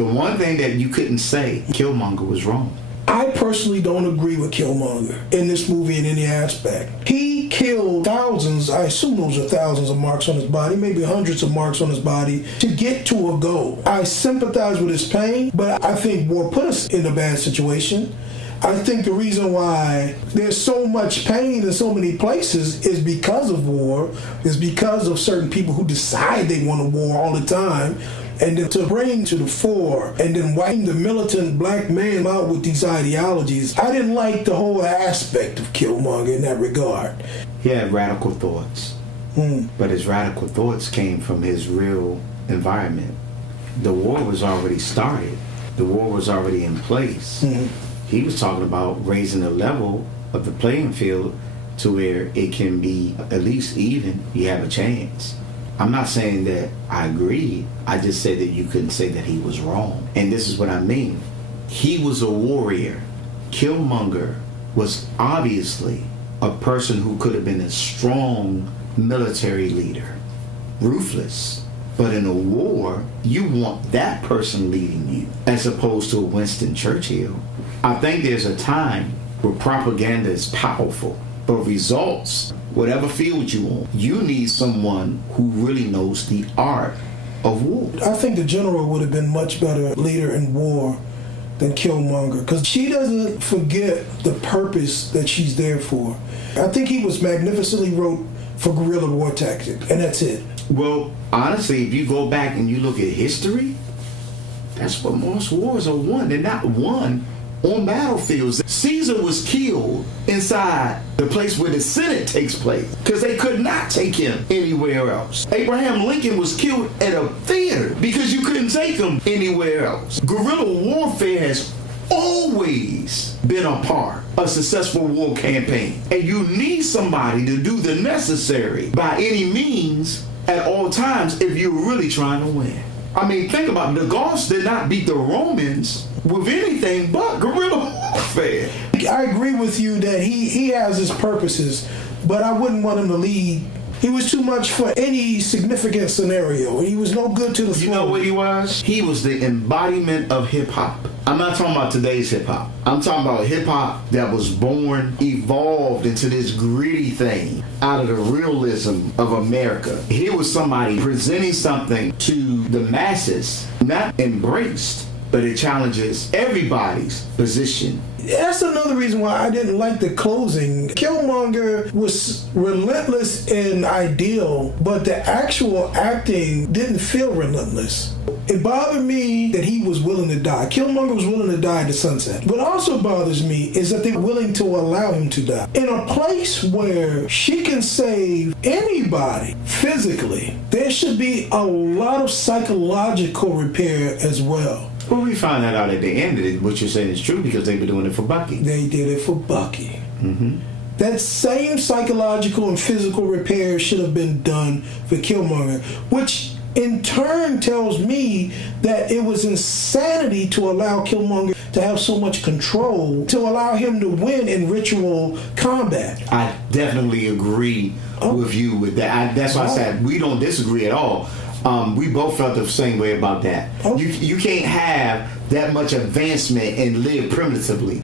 The one thing that you couldn't say, Killmonger was wrong. I personally don't agree with Killmonger in this movie in any aspect. He killed thousands, I assume those are thousands of marks on his body, maybe hundreds of marks on his body, to get to a goal. I sympathize with his pain, but I think war put us in a bad situation. I think the reason why there's so much pain in so many places is because of war, is because of certain people who decide they want a war all the time. And then to bring to the fore and then wiping the militant black man out with these ideologies, I didn't like the whole aspect of Killmonger in that regard. He had radical thoughts, but his radical thoughts came from his real environment. The war was already started. The war was already in place. He was talking about raising the level of the playing field to where it can be at least even. You have a chance. I'm not saying that I agree. I just said that you couldn't say that he was wrong. And this is what I mean. He was a warrior. Killmonger was obviously a person who could have been a strong military leader. Ruthless. But in a war, you want that person leading you as opposed to a Winston Churchill. I think there's a time where propaganda is powerful, but results, whatever field you on, you need someone who really knows the art of war. I think the general would have been much better leader in war than Killmonger, because she doesn't forget the purpose that she's there for. I think he was magnificently wrote for guerrilla war tactic, and that's it. Well, honestly, if you go back and you look at history, that's what most wars are won. They're not won on battlefields. Caesar was killed inside the place where the Senate takes place because they could not take him anywhere else. Abraham Lincoln was killed at a theater because you couldn't take him anywhere else. Guerrilla warfare has always been a part of a successful war campaign. And you need somebody to do the necessary by any means at all times if you're really trying to win. I mean, think about it. The Goths did not beat the Romans with anything but guerrilla warfare. I agree with you that he has his purposes, but I wouldn't want him to lead. He was too much for any significant scenario. He was no good to the throne. You know what he was? He was the embodiment of hip-hop. I'm not talking about today's hip-hop. I'm talking about hip-hop that was born, evolved into this gritty thing out of the realism of America. He was somebody presenting something to the masses, not embraced, but it challenges everybody's position. That's another reason why I didn't like the closing. Killmonger was relentless and ideal, but the actual acting didn't feel relentless. It bothered me that he was willing to die. Killmonger was willing to die to sunset. What also bothers me is that they're willing to allow him to die. In a place where she can save anybody physically, there should be a lot of psychological repair as well. Well, we found that out at the end of it. What you're saying is true because they were doing it for Bucky. They did it for Bucky. That same psychological and physical repair should have been done for Killmonger, which in turn tells me that it was insanity to allow Killmonger to have so much control, to allow him to win in ritual combat. I definitely agree with you with that. That's why I said we don't disagree at all. We both felt the same way about that. You can't have that much advancement and live primitively.